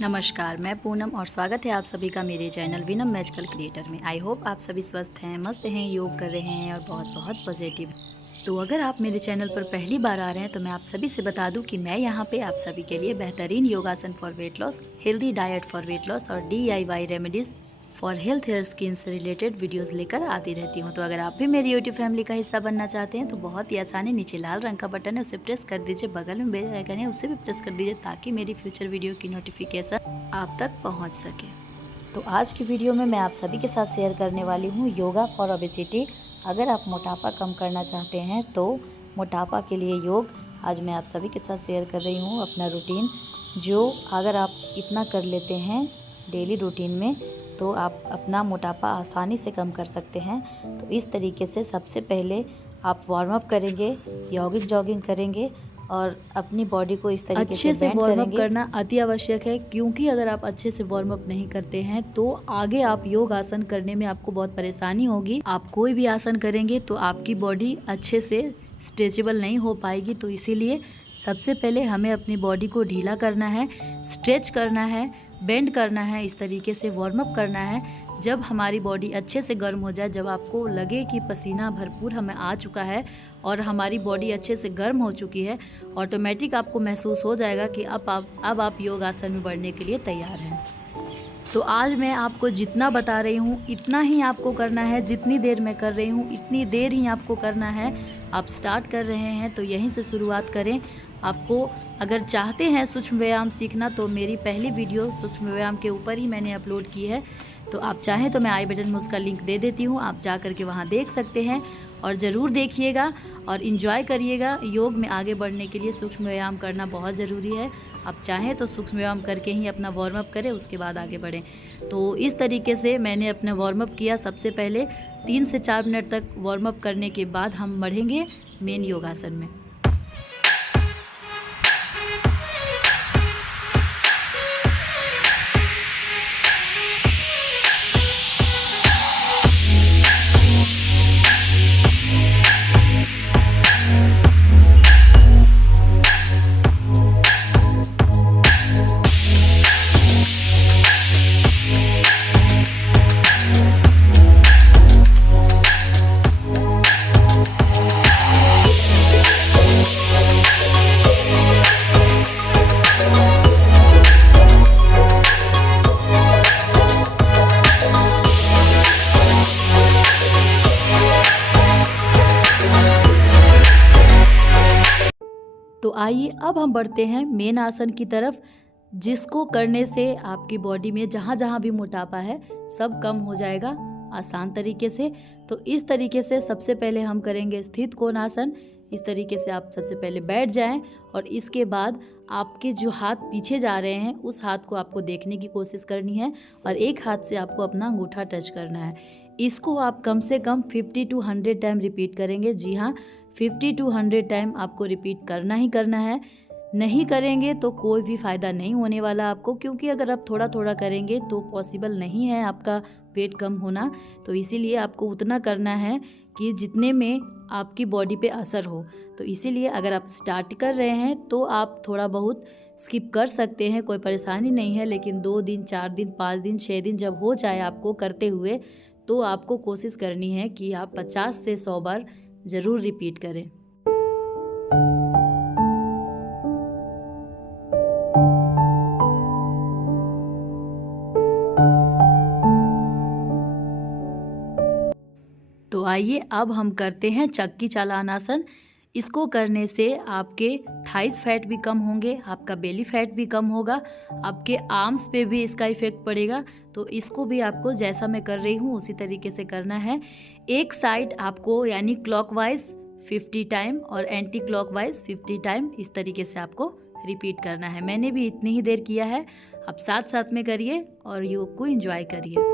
नमस्कार, मैं पूनम और स्वागत है आप सभी का मेरे चैनल विनम मैजिकल क्रिएटर में। आई होप आप सभी स्वस्थ हैं, मस्त हैं, योग कर रहे हैं और बहुत बहुत पॉजिटिव। तो अगर आप मेरे चैनल पर पहली बार आ रहे हैं तो मैं आप सभी से बता दूं कि मैं यहाँ पे आप सभी के लिए बेहतरीन योगासन for weight loss, healthy diet for weight loss और DIY remedies for health hair skin से रिलेटेड वीडियोस लेकर आती रहती हूँ। तो अगर आप भी मेरी यूट्यूब फैमिली का हिस्सा बनना चाहते हैं तो बहुत ही आसानी, नीचे लाल रंग का बटन है उसे प्रेस कर दीजिए, बगल में बेल आइकन है उसे भी प्रेस कर दीजिए ताकि मेरी फ्यूचर वीडियो की नोटिफिकेशन आप तक पहुँच सके। तो आज की वीडियो में मैं आप सभी के साथ शेयर करने वाली हूँ योगा फॉर ओबेसिटी। अगर आप मोटापा कम करना चाहते हैं तो मोटापा के लिए योग आज मैं आप सभी के साथ शेयर कर रही हूँ अपना रूटीन, जो अगर आप इतना कर लेते हैं डेली रूटीन में तो आप अपना मोटापा आसानी से कम कर सकते हैं। तो इस तरीके से सबसे पहले आप वार्म अप करेंगे, जॉगिंग करेंगे और अपनी बॉडी को इस तरीके से बैंड वार्म अप करेंगे। करना अति आवश्यक है, क्योंकि अगर आप अच्छे से वार्म अप नहीं करते हैं तो आगे आप योग आसन करने में आपको बहुत परेशानी होगी। आप कोई भी आसन करेंगे तो आपकी बॉडी अच्छे से स्ट्रेचेबल नहीं हो पाएगी। तो इसीलिए सबसे पहले हमें अपनी बॉडी को ढीला करना है, स्ट्रेच करना है, बेंड करना है, इस तरीके से वार्म अप करना है। जब हमारी बॉडी अच्छे से गर्म हो जाए, जब आपको लगे कि पसीना भरपूर हमें आ चुका है और हमारी बॉडी अच्छे से गर्म हो चुकी है, ऑटोमेटिक आपको महसूस हो जाएगा कि अब आप योग आसन में बढ़ने के लिए तैयार हैं। तो आज मैं आपको जितना बता रही हूँ इतना ही आपको करना है, जितनी देर मैं कर रही हूँ इतनी देर ही आपको करना है। आप स्टार्ट कर रहे हैं तो यहीं से शुरुआत करें। आपको अगर चाहते हैं सूक्ष्म व्यायाम सीखना तो मेरी पहली वीडियो सूक्ष्म व्यायाम के ऊपर ही मैंने अपलोड की है, तो आप चाहें तो मैं आई बटन में उसका लिंक दे देती हूँ, आप जा कर के वहाँ देख सकते हैं और ज़रूर देखिएगा और इन्जॉय करिएगा। योग में आगे बढ़ने के लिए सूक्ष्म व्यायाम करना बहुत ज़रूरी है। आप चाहें तो सूक्ष्म व्यायाम करके ही अपना वार्म अप करें, उसके बाद आगे बढ़ें। तो इस तरीके से मैंने अपना वार्म अप किया। सबसे पहले 3 से 4 मिनट तक वार्म अप करने के बाद हम बढ़ेंगे मेन योगासन में। तो आइए अब हम बढ़ते हैं मेन आसन की तरफ, जिसको करने से आपकी बॉडी में जहाँ जहाँ भी मोटापा है सब कम हो जाएगा आसान तरीके से। तो इस तरीके से सबसे पहले हम करेंगे स्थित कोण आसन। इस तरीके से आप सबसे पहले बैठ जाएं और इसके बाद आपके जो हाथ पीछे जा रहे हैं उस हाथ को आपको देखने की कोशिश करनी है और एक हाथ से आपको अपना अंगूठा टच करना है। इसको आप कम से कम 50 to 100 टाइम रिपीट करेंगे। जी हाँ, 50 to 100 टाइम आपको रिपीट करना ही करना है। नहीं करेंगे तो कोई भी फ़ायदा नहीं होने वाला आपको, क्योंकि अगर आप थोड़ा थोड़ा करेंगे तो पॉसिबल नहीं है आपका वेट कम होना। तो इसीलिए आपको उतना करना है कि जितने में आपकी बॉडी पे असर हो। तो इसीलिए अगर आप स्टार्ट कर रहे हैं तो आप थोड़ा बहुत स्किप कर सकते हैं, कोई परेशानी नहीं है। लेकिन 2 दिन, 4 दिन, 5 दिन, 6 दिन जब हो जाए आपको करते हुए, तो आपको कोशिश करनी है कि आप 50 से 100 बार ज़रूर रिपीट करें। तो आइए अब हम करते हैं चक्की चालान आसन। इसको करने से आपके थाइस फैट भी कम होंगे, आपका बेली फैट भी कम होगा, आपके आर्म्स पे भी इसका इफेक्ट पड़ेगा। तो इसको भी आपको जैसा मैं कर रही हूँ उसी तरीके से करना है। एक साइड आपको यानी क्लॉकवाइज 50 टाइम और एंटी क्लॉकवाइज 50 टाइम इस तरीके से आपको रिपीट करना है। मैंने भी इतनी ही देर किया है, आप साथ साथ में करिए और योग को एंजॉय करिए।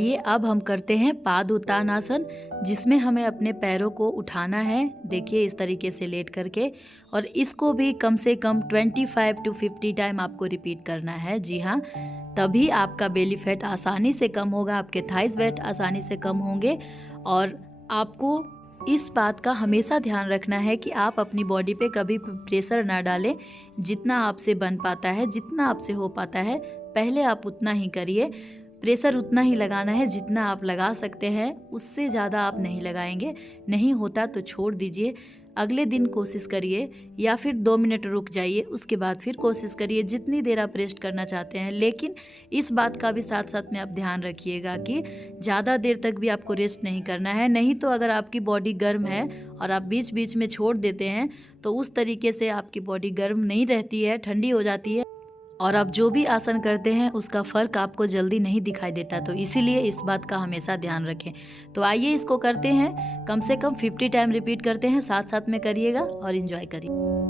आइए अब हम करते हैं पाद उत्तानासन, जिसमें हमें अपने पैरों को उठाना है। देखिए इस तरीके से लेट करके, और इसको भी कम से कम 25 to 50 टाइम आपको रिपीट करना है। जी हाँ, तभी आपका बेली फैट आसानी से कम होगा, आपके थाइस वेट आसानी से कम होंगे। और आपको इस बात का हमेशा ध्यान रखना है कि आप अपनी बॉडी पे कभी प्रेशर ना डालें। जितना आपसे बन पाता है, जितना आपसे हो पाता है, पहले आप उतना ही करिए। प्रेशर उतना ही लगाना है जितना आप लगा सकते हैं, उससे ज़्यादा आप नहीं लगाएंगे। नहीं होता तो छोड़ दीजिए, अगले दिन कोशिश करिए, या फिर 2 मिनट रुक जाइए, उसके बाद फिर कोशिश करिए जितनी देर आप रेस्ट करना चाहते हैं। लेकिन इस बात का भी साथ साथ में आप ध्यान रखिएगा कि ज़्यादा देर तक भी आपको रेस्ट नहीं करना है। नहीं तो अगर आपकी बॉडी गर्म है और आप बीच बीच में छोड़ देते हैं तो उस तरीके से आपकी बॉडी गर्म नहीं रहती है, ठंडी हो जाती है, और आप जो भी आसन करते हैं उसका फ़र्क आपको जल्दी नहीं दिखाई देता। तो इसीलिए इस बात का हमेशा ध्यान रखें। तो आइए इसको करते हैं, कम से कम 50 टाइम रिपीट करते हैं, साथ साथ में करिएगा और एंजॉय करिए।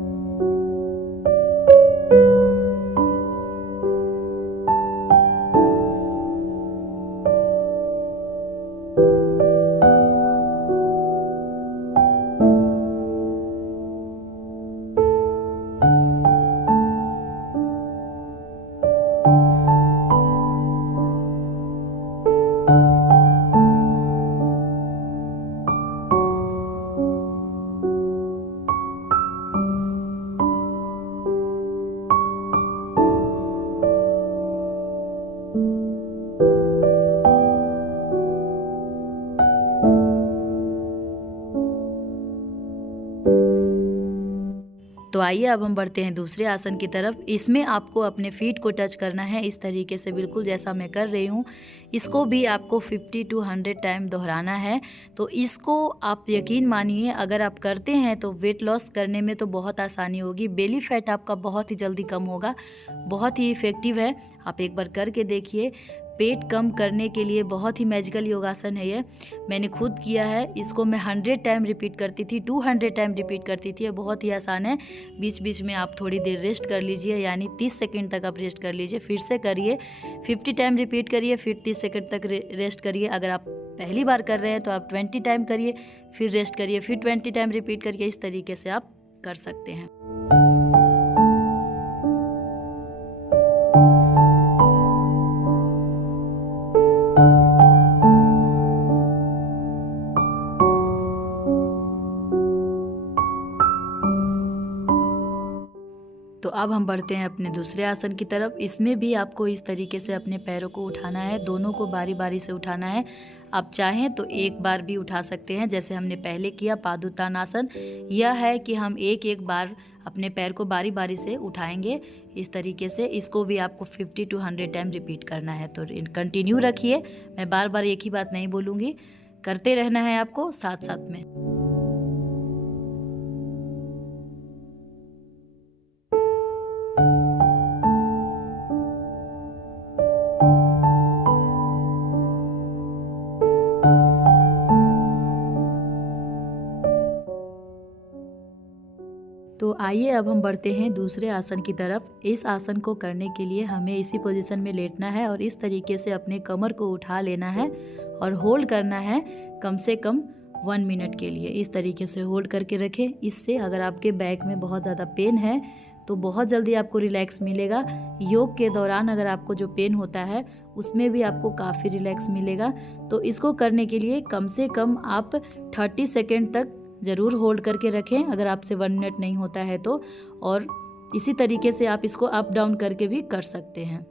तो आइए अब हम बढ़ते हैं दूसरे आसन की तरफ। इसमें आपको अपने फीट को टच करना है इस तरीके से, बिल्कुल जैसा मैं कर रही हूँ। इसको भी आपको 50 to 100 टाइम दोहराना है। तो इसको आप यकीन मानिए, अगर आप करते हैं तो वेट लॉस करने में तो बहुत आसानी होगी, बेली फैट आपका बहुत ही जल्दी कम होगा। बहुत ही इफ़ेक्टिव है, आप एक बार करके देखिए। पेट कम करने के लिए बहुत ही मैजिकल योगासन है ये, मैंने खुद किया है। इसको मैं 100 टाइम रिपीट करती थी, 200 टाइम रिपीट करती थी। ये बहुत ही आसान है। बीच बीच में आप थोड़ी देर रेस्ट कर लीजिए, यानी 30 सेकंड तक आप रेस्ट कर लीजिए, फिर से करिए। 50 टाइम रिपीट करिए, फिर 30 सेकंड तक रेस्ट करिए। अगर आप पहली बार कर रहे हैं तो आप 20 टाइम करिए, फिर रेस्ट करिए, फिर 20 टाइम रिपीट करिए। इस तरीके से आप कर सकते हैं। तो अब हम बढ़ते हैं अपने दूसरे आसन की तरफ। इसमें भी आपको इस तरीके से अपने पैरों को उठाना है, दोनों को बारी बारी से उठाना है। आप चाहें तो एक बार भी उठा सकते हैं, जैसे हमने पहले किया पादुत्तानासन। यह है कि हम एक एक बार अपने पैर को बारी बारी से उठाएंगे इस तरीके से। इसको भी आपको 50 to 100 टाइम रिपीट करना है। तो कंटिन्यू रखिए, मैं बार बार एक ही बात नहीं बोलूँगी, करते रहना है आपको साथ साथ में। तो आइए अब हम बढ़ते हैं दूसरे आसन की तरफ। इस आसन को करने के लिए हमें इसी पोजीशन में लेटना है और इस तरीके से अपने कमर को उठा लेना है और होल्ड करना है कम से कम 1 मिनट के लिए। इस तरीके से होल्ड करके रखें। इससे अगर आपके बैक में बहुत ज़्यादा पेन है तो बहुत जल्दी आपको रिलैक्स मिलेगा। योग के दौरान अगर आपको जो पेन होता है उसमें भी आपको काफ़ी रिलैक्स मिलेगा। तो इसको करने के लिए कम से कम आप 30 सेकेंड तक ज़रूर होल्ड करके रखें, अगर आपसे 1 मिनट नहीं होता है तो। और इसी तरीके से आप इसको अप डाउन करके भी कर सकते हैं।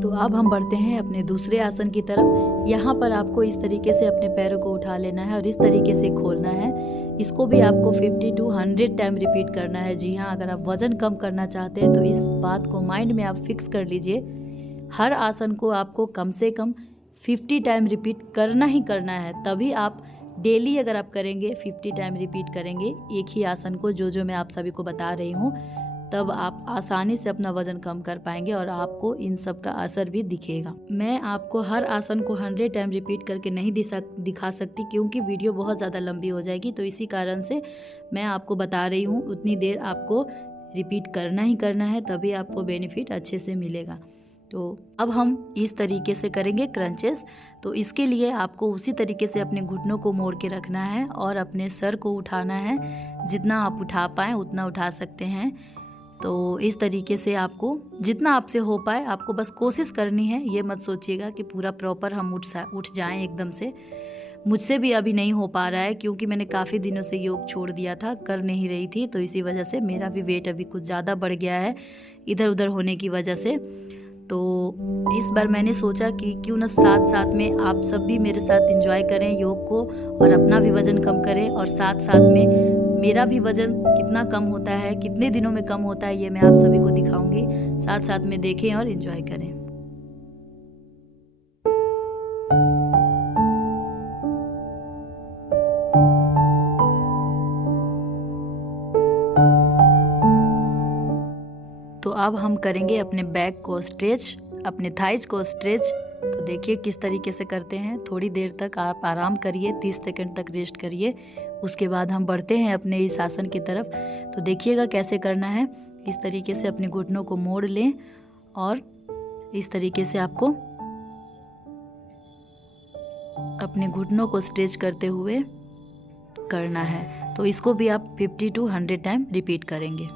तो अब हम बढ़ते हैं अपने दूसरे आसन की तरफ। यहाँ पर आपको इस तरीके से अपने पैरों को उठा लेना है और इस तरीके से खोलना है। इसको भी आपको 50 to 100 टाइम रिपीट करना है। जी हाँ, अगर आप वज़न कम करना चाहते हैं तो इस बात को माइंड में आप फिक्स कर लीजिए। हर आसन को आपको कम से कम 50 टाइम रिपीट करना ही करना है। तभी आप डेली अगर आप करेंगे 50 टाइम रिपीट करेंगे एक ही आसन को, जो मैं आप सभी को बता रही हूँ, तब आप आसानी से अपना वज़न कम कर पाएंगे और आपको इन सब का असर भी दिखेगा। मैं आपको हर आसन को 100 टाइम रिपीट करके नहीं दिखा सकती क्योंकि वीडियो बहुत ज़्यादा लंबी हो जाएगी, तो इसी कारण से मैं आपको बता रही हूँ उतनी देर आपको रिपीट करना ही करना है, तभी आपको बेनिफिट अच्छे से मिलेगा। तो अब हम इस तरीके से करेंगे क्रंचेस। तो इसके लिए आपको उसी तरीके से अपने घुटनों को मोड़ के रखना है और अपने सर को उठाना है। जितना आप उठा पाएँ उतना उठा सकते हैं। तो इस तरीके से आपको जितना आपसे हो पाए आपको बस कोशिश करनी है। ये मत सोचिएगा कि पूरा प्रॉपर हम उठ जाएं एकदम से। मुझसे भी अभी नहीं हो पा रहा है क्योंकि मैंने काफ़ी दिनों से योग छोड़ दिया था, कर नहीं रही थी, तो इसी वजह से मेरा भी वेट अभी कुछ ज़्यादा बढ़ गया है इधर उधर होने की वजह से। तो इस बार मैंने सोचा कि क्यों ना साथ साथ में आप सब भी मेरे साथ एंजॉय करें योग को और अपना भी वज़न कम करें, और साथ साथ में मेरा भी वज़न कितना कम होता है, कितने दिनों में कम होता है, ये मैं आप सभी को दिखाऊंगी। साथ साथ में देखें और एंजॉय करें। तो अब हम करेंगे अपने बैक को स्ट्रेच, अपने थाइज को स्ट्रेच। तो देखिए किस तरीके से करते हैं। थोड़ी देर तक आप आराम करिए, 30 सेकंड तक रेस्ट करिए, उसके बाद हम बढ़ते हैं अपने इस आसन की तरफ। तो देखिएगा कैसे करना है। इस तरीके से अपने घुटनों को मोड़ लें और इस तरीके से आपको अपने घुटनों को स्ट्रेच करते हुए करना है। तो इसको भी आप 50 to 100 टाइम रिपीट करेंगे।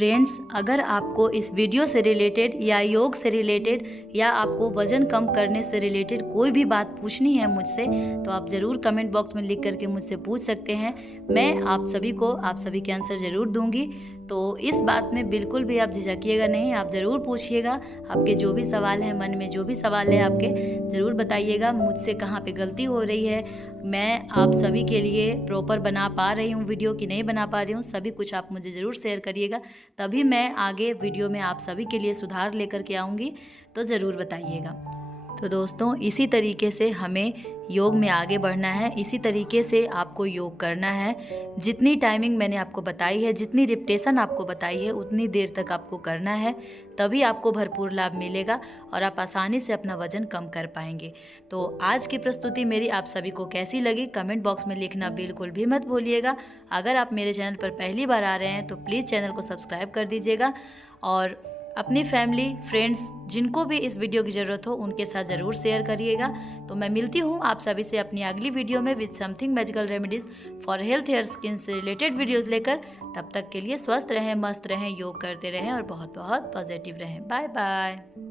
फ्रेंड्स, अगर आपको इस वीडियो से रिलेटेड या योग से रिलेटेड या आपको वज़न कम करने से रिलेटेड कोई भी बात पूछनी है मुझसे, तो आप ज़रूर कमेंट बॉक्स में लिख करके मुझसे पूछ सकते हैं। मैं आप सभी के आंसर ज़रूर दूंगी। तो इस बात में बिल्कुल भी आप झिझकिएगा नहीं, आप ज़रूर पूछिएगा। आपके जो भी सवाल हैं, मन में जो भी सवाल है आपके, ज़रूर बताइएगा मुझसे कहाँ पे गलती हो रही है। मैं आप सभी के लिए प्रॉपर बना पा रही हूँ वीडियो कि नहीं बना पा रही हूँ, सभी कुछ आप मुझे ज़रूर शेयर करिएगा, तभी मैं आगे वीडियो में आप सभी के लिए सुधार लेकर के आऊँगी। तो ज़रूर बताइएगा। तो दोस्तों, इसी तरीके से हमें योग में आगे बढ़ना है, इसी तरीके से आपको योग करना है। जितनी टाइमिंग मैंने आपको बताई है, जितनी रिपीटेशन आपको बताई है, उतनी देर तक आपको करना है, तभी आपको भरपूर लाभ मिलेगा और आप आसानी से अपना वज़न कम कर पाएंगे। तो आज की प्रस्तुति मेरी आप सभी को कैसी लगी, कमेंट बॉक्स में लिखना बिल्कुल भी मत भूलिएगा। अगर आप मेरे चैनल पर पहली बार आ रहे हैं तो प्लीज़ चैनल को सब्सक्राइब कर दीजिएगा और अपनी फैमिली, फ्रेंड्स, जिनको भी इस वीडियो की ज़रूरत हो उनके साथ ज़रूर शेयर करिएगा। तो मैं मिलती हूँ आप सभी से अपनी अगली वीडियो में with something magical remedies for health, hair, skin से रिलेटेड वीडियोज़ लेकर। तब तक के लिए स्वस्थ रहें, मस्त रहें, योग करते रहें और बहुत बहुत पॉजिटिव रहें। Bye bye.